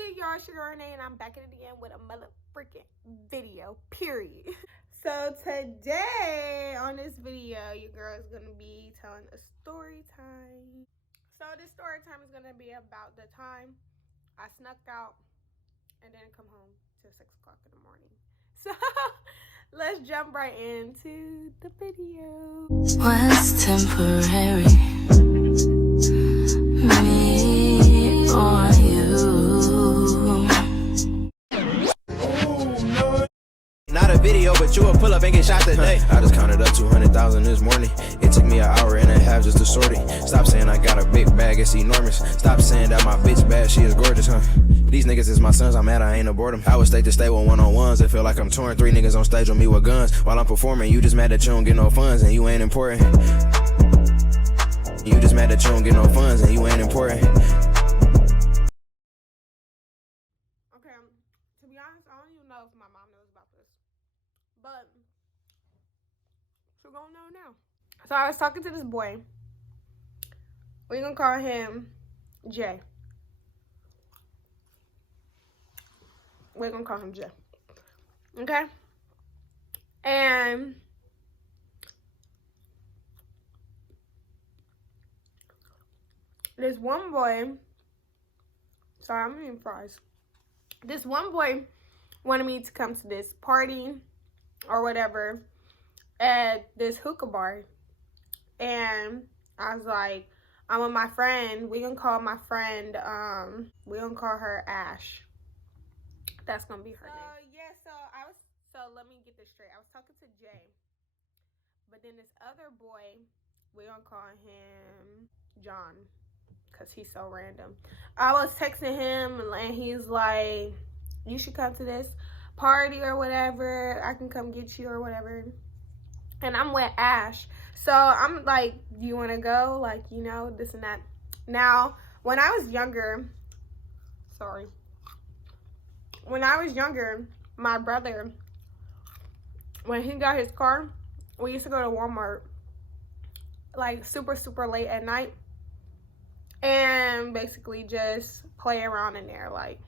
good, y'all? It's your Renee, and I'm back at it again with a mother freaking video, period. So today on this video, your girl is gonna be telling a story time. So this story time is gonna be about the time I snuck out and didn't come home till 6 o'clock in the morning. So let's jump right into the video. What's temporary? Me or you? Not a video, but you will pull up and get shot today. I just counted up 200,000 this morning. It took me an hour and a half just to sort it. Stop saying I got a big bag, it's enormous. Stop saying that my bitch bad, she is gorgeous, huh? These niggas is my sons, I'm mad I ain't abort them. I would stay to stay with one-on-ones. It feel like I'm touring 3 niggas on stage with me with guns. While I'm performing, you just mad that you don't get no funds and you ain't important. You just mad that you don't get no funds and you ain't important. Okay, to be honest, I don't even know if my mom knows about this, but she's gonna know now. So I was talking to this boy. We're gonna call him Jay. We're gonna call him Jay. Okay? And this one boy, sorry, I'm eating fries. This one boy wanted me to come to this party or whatever at this hookah bar. And I was like, I'm with my friend. We gonna call my friend, we gonna call her Ash. That's gonna be her name. Yeah, so let me get this straight. I was talking to Jay. But then this other boy, we gonna call him John, because he's so random. I was texting him and he's like, you should come to this party or whatever. I can come get you or whatever. And I'm with Ash. So I'm like, do you want to go? Like, you know, this and that. Now, when I was younger, my brother, when he got his car, we used to go to Walmart like super, super late at night and basically just play around in there. Like,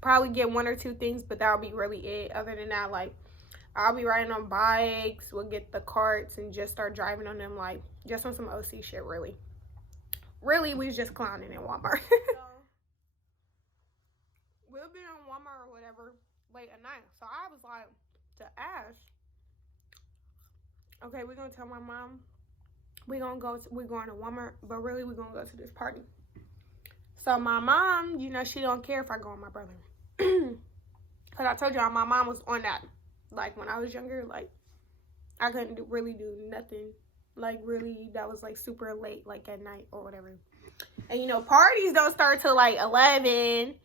probably get 1 or 2 things, but that would be really it. Other than that, like, I'll be riding on bikes, we'll get the carts and just start driving on them, like, just on some OC shit, really. Really, we was just clowning in Walmart. So, we'll be in Walmart or whatever late at night. So I was like to Ash, okay, we're gonna tell my mom we're going to Walmart, but really we're gonna go to this party. So my mom, you know, she don't care if I go with my brother. Because I told y'all my mom was on that. Like, when I was younger, like, I couldn't really do nothing. Like, really, that was, like, super late, like, at night or whatever. And, you know, parties don't start till, like, 11,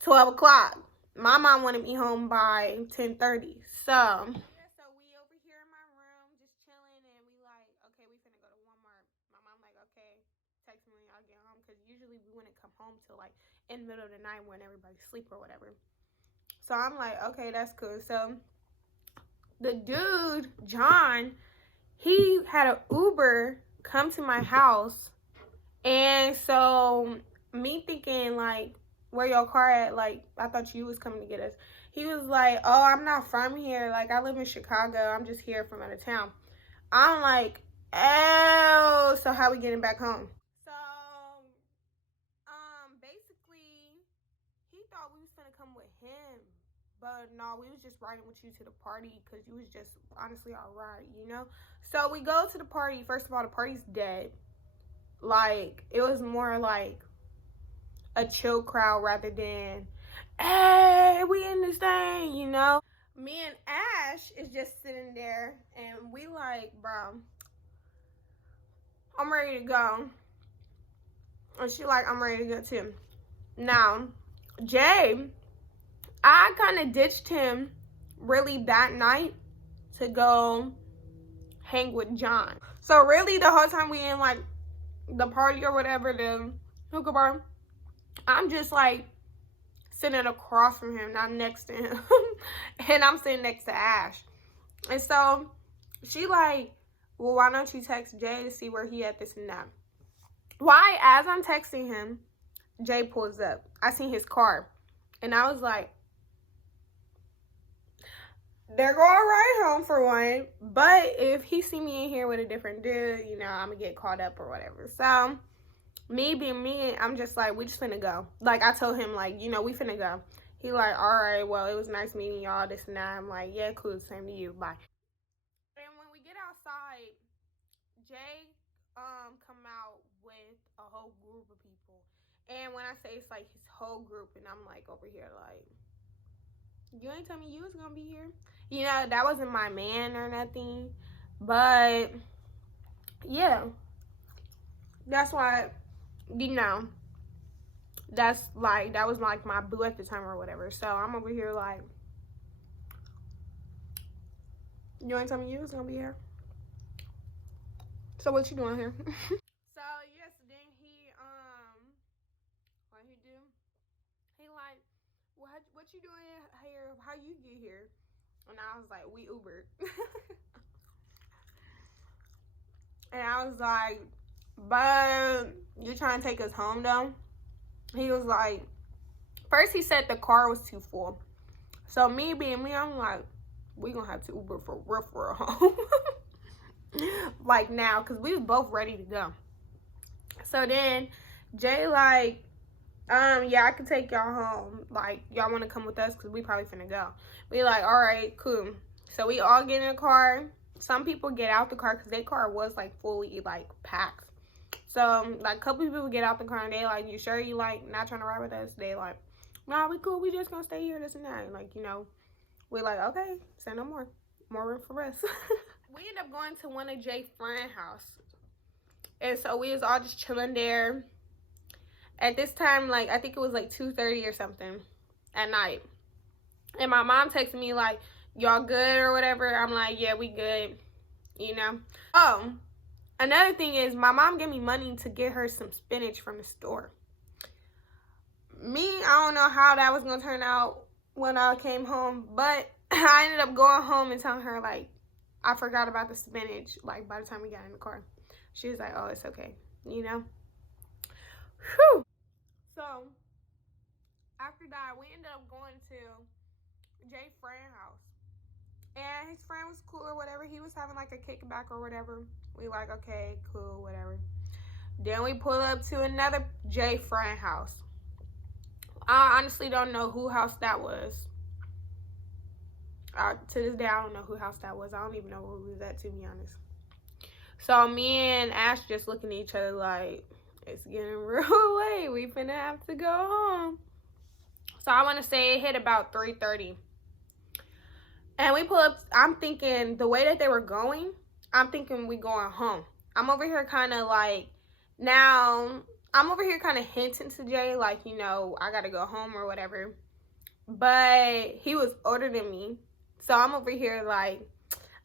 12 o'clock. My mom wanted me home by 10:30. So, yeah, so we over here in my room just chilling. And we like, okay, we finna go to Walmart. My mom like, okay, text me when y'all get home. Because usually we wouldn't come home till, like, in the middle of the night when everybody's asleep or whatever. So, I'm like, okay, that's cool. So, the dude, John, he had an Uber come to my house. And so me thinking, like, where your car at? Like, I thought you was coming to get us. He was like, oh, I'm not from here. Like, I live in Chicago. I'm just here from out of town. I'm like, oh, so how we getting back home? So, basically, he thought we was gonna come with him. But no, we was just riding with you to the party because you was just honestly all right, you know? So we go to the party. First of all, the party's dead. Like, it was more like a chill crowd rather than, hey, we in this thing, you know? Me and Ash is just sitting there and we like, bro, I'm ready to go. And she like, I'm ready to go too. Now, Jay, I kind of ditched him really that night to go hang with John. So really the whole time we in like the party or whatever, the hookah bar, I'm just like sitting across from him, not next to him. And I'm sitting next to Ash. And so she like, well, why don't you text Jay to see where he at, this and that. Why, as I'm texting him, Jay pulls up. I seen his car. And I was like, they're going right home for one. But if he see me in here with a different dude, you know, I'm going to get caught up or whatever. So, me being me, I'm just like, we just finna go. Like, I told him, like, you know, we finna go. He like, all right, well, it was nice meeting y'all, this and that. I'm like, yeah, cool, same to you, bye. And when we get outside, Jay come out with a whole group of people. And when I say it's like his whole group, and I'm like over here like, you ain't tell me you was gonna be here. You know, that wasn't my man or nothing. But yeah. That's why, you know, that was like my boo at the time or whatever. So I'm over here like, you ain't tell me you was gonna be here. So what you doing here? So yes, then what he do? He like, what you doing here? How you get here? And I was like, we Ubered. And I was like, but you trying to take us home though? He was like, first he said the car was too full. So me being me, I'm like, we gonna have to Uber for real home. Like now, cause we was both ready to go. So then Jay like, yeah, I can take y'all home. Like, y'all wanna come with us? Cause we probably finna go. We like, all right, cool. So we all get in the car. Some people get out the car because their car was like fully like packed. So like a couple people get out the car and they like, you sure you like not trying to ride with us? They like, nah, we cool. We just gonna stay here, this and that. Like, you know, we like, okay, say no more. More room for us. We ended up going to one of Jay's friend's house. And so we was all just chilling there. At this time, like, I think it was like 2:30 or something at night. And my mom texted me like, y'all good or whatever? I'm like, yeah, we good, you know? Oh, another thing is my mom gave me money to get her some spinach from the store. Me, I don't know how that was going to turn out when I came home, but I ended up going home and telling her, like, I forgot about the spinach, like, by the time we got in the car. She was like, oh, it's okay, you know? Whew. So, after that, we ended up going to Jay's friend's house. And his friend was cool or whatever. He was having like a kickback or whatever. We like, okay, cool, whatever. Then we pull up to another Jay friend house. I honestly don't know who house that was. To this day, I don't know who house that was. I don't even know who was that, to be honest. So me and Ash just looking at each other like, it's getting real late. We finna have to go home. So I want to say it hit about 3:30. And we pull up, I'm thinking the way that they were going, I'm thinking we going home. I'm over here kind of like, now, I'm over here kind of hinting to Jay, like, you know, I got to go home or whatever. But he was older than me. So I'm over here like,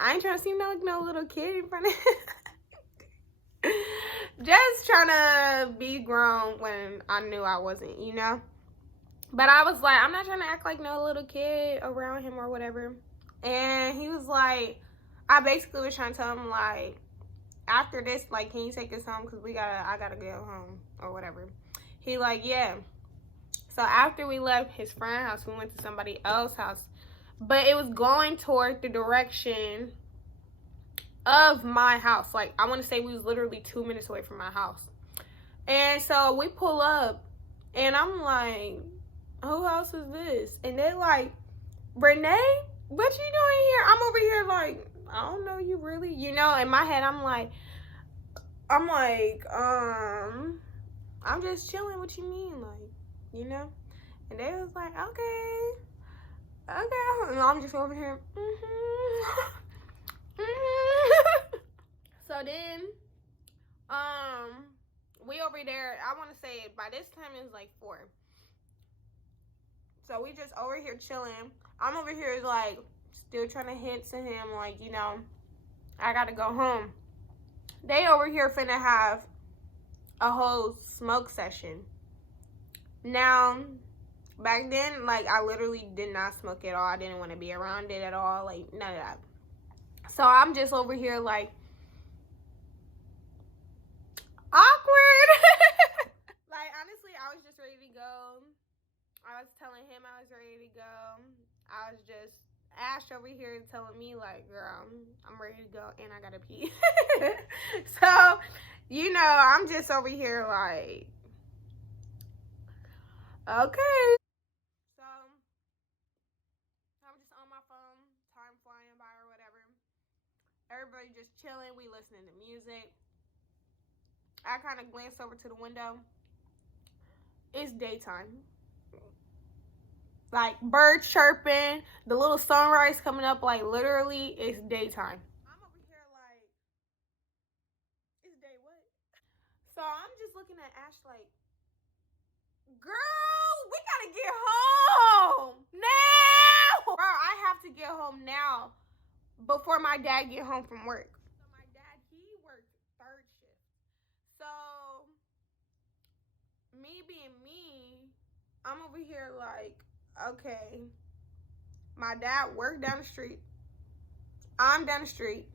I ain't trying to seem like no little kid in front of him. Just trying to be grown when I knew I wasn't, you know. But I was like, I'm not trying to act like no little kid around him or whatever. And he was like, I basically was trying to tell him, like, after this, like, can you take us home? Because I gotta go home or whatever. He like, yeah. So after we left his friend's house, we went to somebody else's house. But it was going toward the direction of my house. Like, I want to say we was literally 2 minutes away from my house. And so we pull up, and I'm like, who house is this? And they're like, Renee, what you doing here? I'm over here like, I don't know you really. You know, in my head, I'm like, I'm just chilling. What you mean? Like, you know? And they was like, okay. And I'm just over here, So then, we over there, I want to say by this time it's like 4. So we just over here chilling. I'm over here like still trying to hint to him like, you know, I gotta go home. They over here finna have a whole smoke session. Now, back then, like, I literally did not smoke at all. I didn't want to be around it at all, like, none of that. So I'm just over here like, awkward. Like, honestly, I was just ready I was telling him I was ready to go. I was just Ash over here telling me like, girl, I'm ready to go and I gotta pee. So, you know, I'm just over here like, okay. So I'm just on my phone, time flying by or whatever. Everybody just chilling. We listening to music. I kind of glanced over to the window. It's daytime. Like birds chirping, the little sunrise coming up. Like literally, it's daytime. I'm over here like, it's day what? So I'm just looking at Ash like, girl, we gotta get home now. Bro, I have to get home now before my dad get home from work. So my dad, he worked third shift. So me being me, I'm over here like, okay, my dad worked down the street. I'm down the street.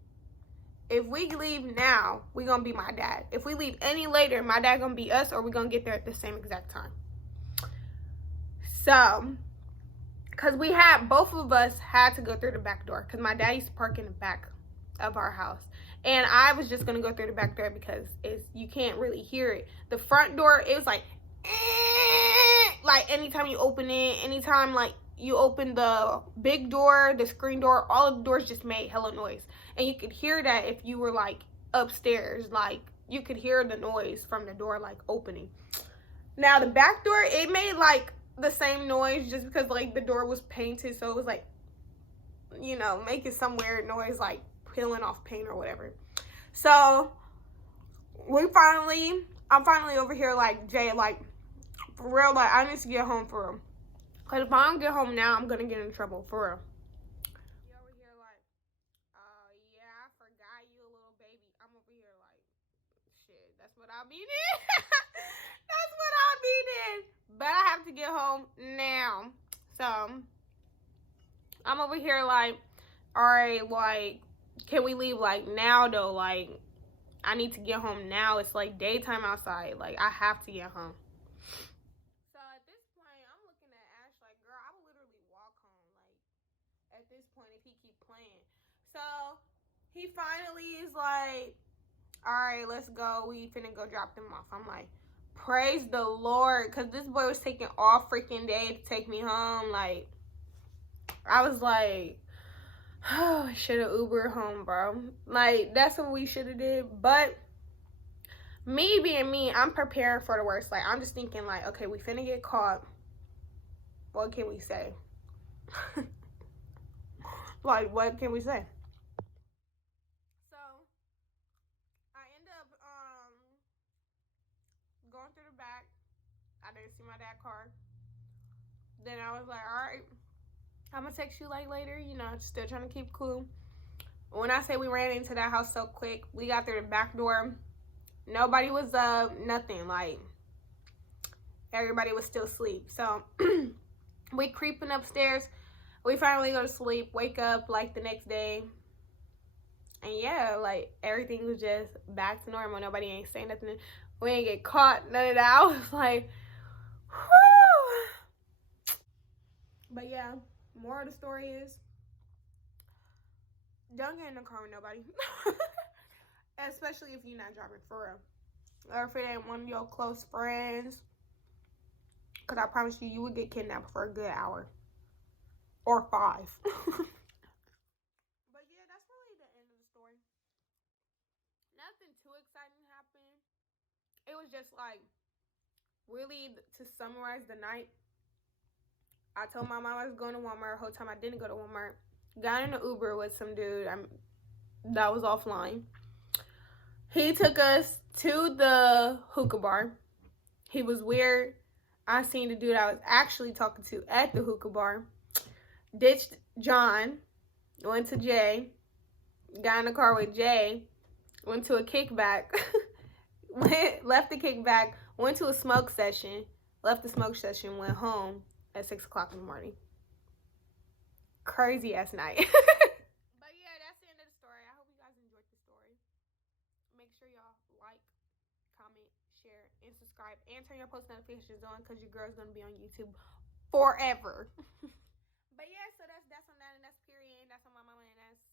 If we leave now, we gonna be my dad. If we leave any later, my dad gonna be us, or we gonna get there at the same exact time. So, cause we had, both of us had to go through the back door, cause my dad used to park in the back of our house, and I was just gonna go through the back door because it's, you can't really hear it. The front door, it was like anytime you open it, anytime like you open the big door, the screen door, all of the doors just made hella noise, and you could hear that if you were like upstairs, like you could hear the noise from the door like opening. Now the back door, it made like the same noise just because like the door was painted, so it was like, you know, making some weird noise like peeling off paint or whatever. So I'm finally over here like, Jay, like for real, like I need to get home for real, because if I don't get home now, I'm gonna get in trouble for real. You over here like, oh yeah, I forgot you a little baby. I'm over here like, shit, that's what I'll be in. That's what I'll be in. But I have to get home now. So I'm over here like, all right, like, can we leave like now though? Like, I need to get home now. It's like daytime outside. Like, I have to get home. So at this point, I'm looking at Ash like, girl, I would literally walk home. Like, at this point, if he keep playing. So he finally is like, all right, let's go. We finna go drop them off. I'm like, praise the Lord, because this boy was taking all freaking day to take me home. Like, I was like, oh, I should have Ubered home, bro. Like, that's what we should have did. But me being me, I'm preparing for the worst. Like, I'm just thinking like, okay, we finna get caught. What can we say? Like, what can we say? So I end up going through the back. I didn't see my dad's car. Then I was like, all right, I'm gonna text you like later, you know, still trying to keep cool. When I say we ran into that house so quick, we got through the back door. Nobody was up, nothing. Like, everybody was still asleep. So we creeping upstairs. We finally go to sleep, wake up like the next day. And yeah, like everything was just back to normal. Nobody ain't saying nothing. We ain't get caught, none of that. I was like, whew. But yeah, more of the story is, don't get in the car with nobody. Especially if you're not driving for real. Or if it ain't one of your close friends. Because I promise you, you would get kidnapped for a good hour. Or 5. But yeah, that's really the end of the story. Nothing too exciting happened. It was just like, really, to summarize the night, I told my mom I was going to Walmart. The whole time I didn't go to Walmart. Got in an Uber with some dude that was offline. He took us to the hookah bar. He was weird. I seen the dude I was actually talking to at the hookah bar. Ditched John. Went to Jay. Got in the car with Jay. Went to a kickback. Left the kickback. Went to a smoke session. Left the smoke session. Went home at 6 o'clock in the morning. Crazy ass night. But yeah, that's the end of the story. I hope you guys enjoyed the story. Make sure y'all like, comment, share, and subscribe, and turn your post notifications on, because your girl's gonna be on YouTube forever. But yeah, so that's on that, and that's period, and that's on my mama, and that's